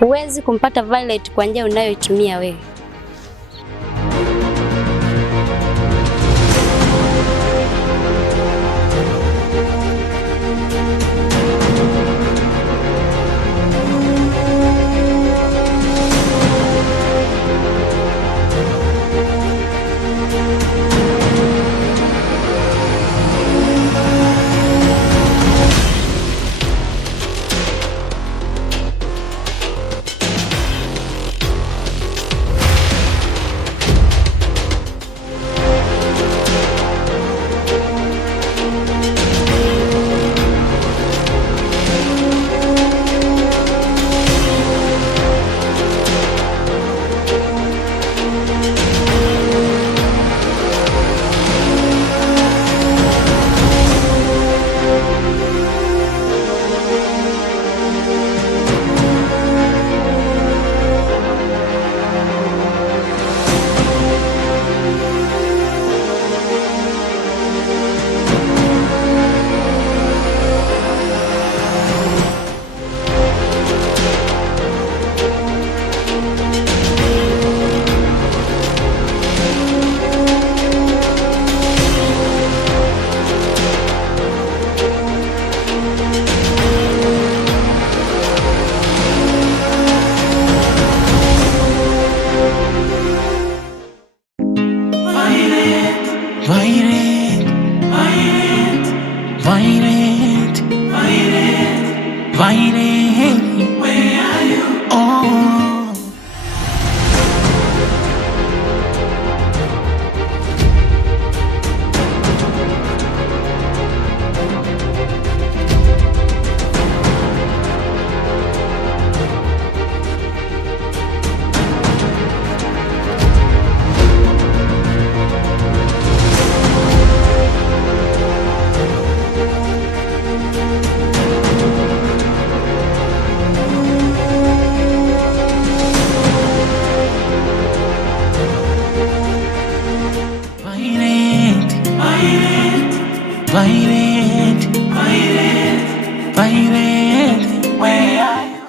Huwezi kumpata Violet kwa njia unayoitumia wewe.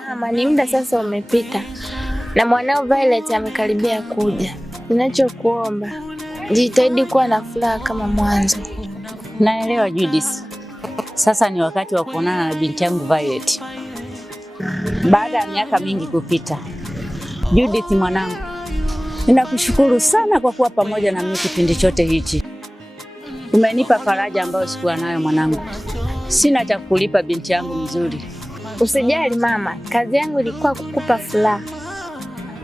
Mama, ni muda sasa umepita na mwanao Violet amekaribia kuja. Ninachokuomba, jitahidi kuwa na furaha kama mwanzo. Naelewa Judith. Sasa ni wakati wa kuonana na binti yangu Violet. Baada ya miaka mingi kupita. Judith mwanangu, ninakushukuru sana kwa kuwa pamoja na mimi kipindi chote hichi. Umenipa faraja ambayo sikuwa nayo mwanangu. Sina cha kukulipa binti yangu mzuri. Usijali mama, kazi yangu ilikuwa kukupa furaha.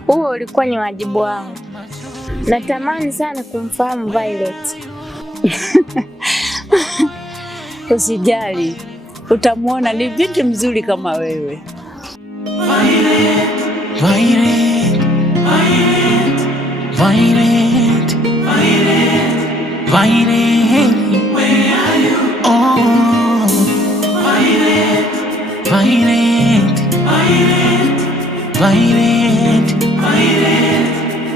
Huo ulikuwa ni wajibu wangu. Natamani sana kumfahamu Violet. Usijali, utamuona ni binti mzuri kama wewe. Violet, Violet, Violet, Violet, Violet, Violet, where are you? Oh, Violet, Violet, Violet, Violet, Violet,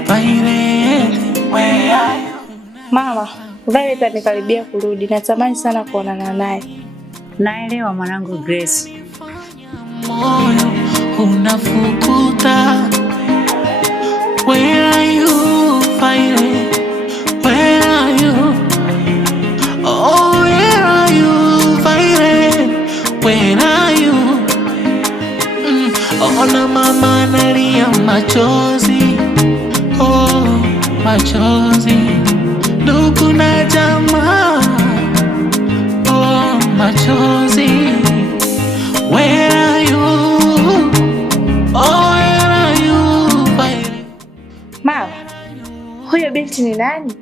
Violet, where are you? Mama, Violet amekaribia kurudi. Natamani sana kuonana naye. Naelewa mwanangu Grace. Moyo unafukuta. Where are you, Violet? Where are you? Oh, where are you, Violet? Where are you? Ona mama analia machozi. Oh, machozi. Ndugu na jamaa. Oh, machozi. Where are you? Oh, where are you, Violet? Mama, huyo binti ni nani?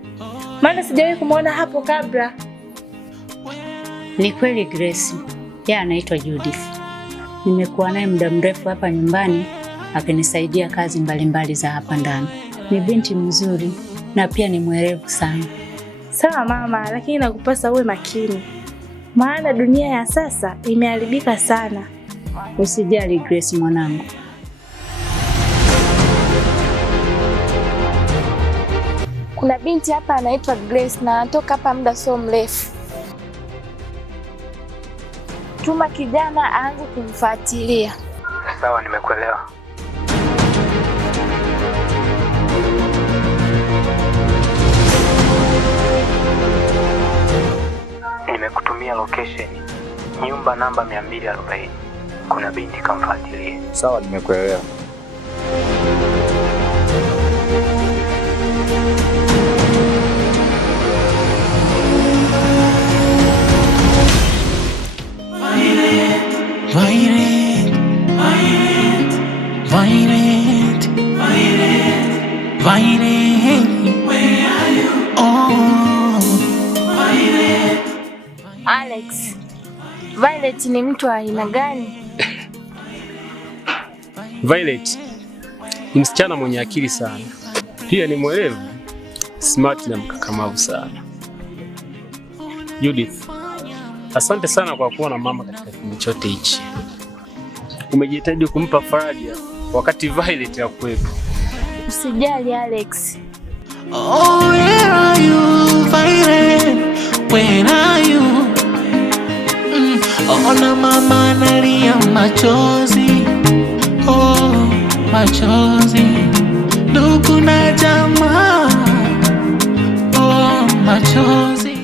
Maana sijawahi kumuona hapo kabla. Ni kweli Grace, yeye anaitwa Judith. Nimekuwa naye muda mrefu hapa nyumbani akinisaidia kazi mbalimbali za hapa ndani. Ni binti mzuri na pia ni mwerevu sana. Sawa mama, lakini nakupasa uwe makini. Maana dunia ya sasa imeharibika sana. Usijali Grace mwanangu. Kuna binti hapa anaitwa Grace na anatoka hapa muda sio mrefu. Tuma kijana aanze kumfuatilia. Sawa, nimekuelewa. Nimekutumia location, nyumba namba 240. Kuna binti kamfuatilie. Sawa, nimekuelewa. Alex, Violet ni mtu wa aina gani? Violet ni msichana mwenye akili sana, pia ni mwerevu, smart na mkakamavu sana. Judith, asante sana kwa kuwa na mama katika kipindi chote hichi. Umejitahidi kumpa faraja wakati Violet hakuwepo. Usijali Alex. Oh, where are you, Violet? Where are you? Ona mama analia machozi, oh machozi, ndugu na jamaa, oh machozi.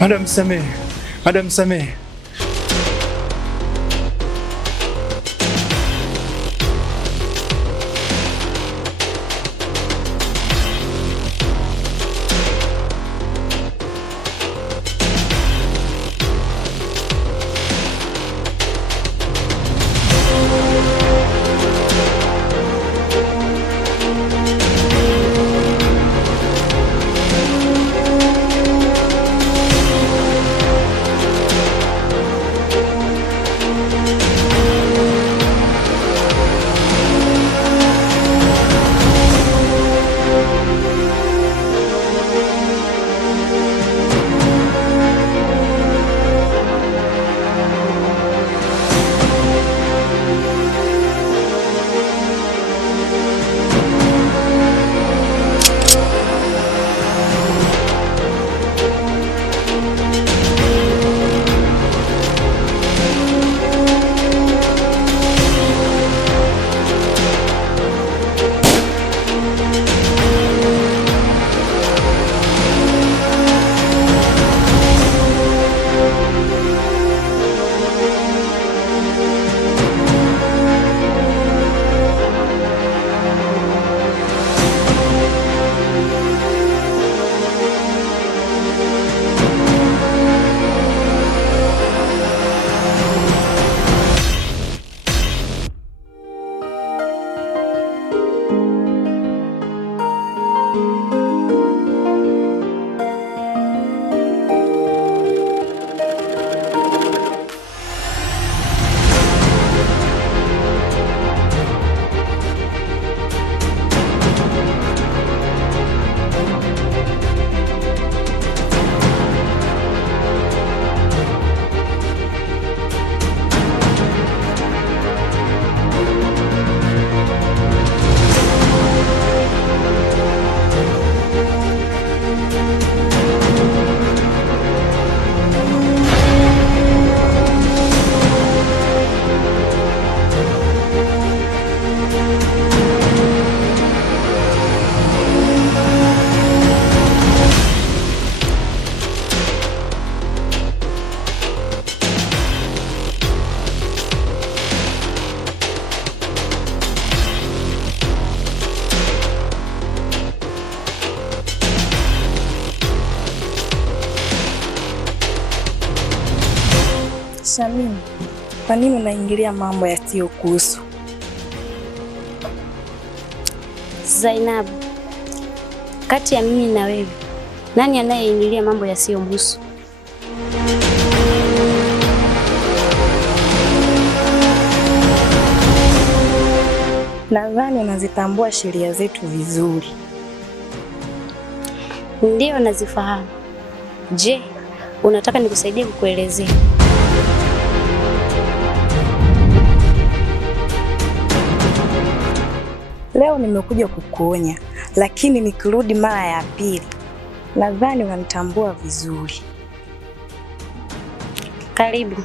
Madam Samehe, Madam Samehe. Shamim, kwa nini unaingilia mambo yasiyokuhusu? Zainab, kati ya mimi na wewe, nani anayeingilia mambo yasiyomhusu? Nadhani unazitambua sheria zetu vizuri. Ndiyo, nazifahamu. Je, unataka nikusaidie kukuelezea? Leo nimekuja kukuonya, lakini nikirudi mara ya pili, nadhani unanitambua vizuri. Karibu.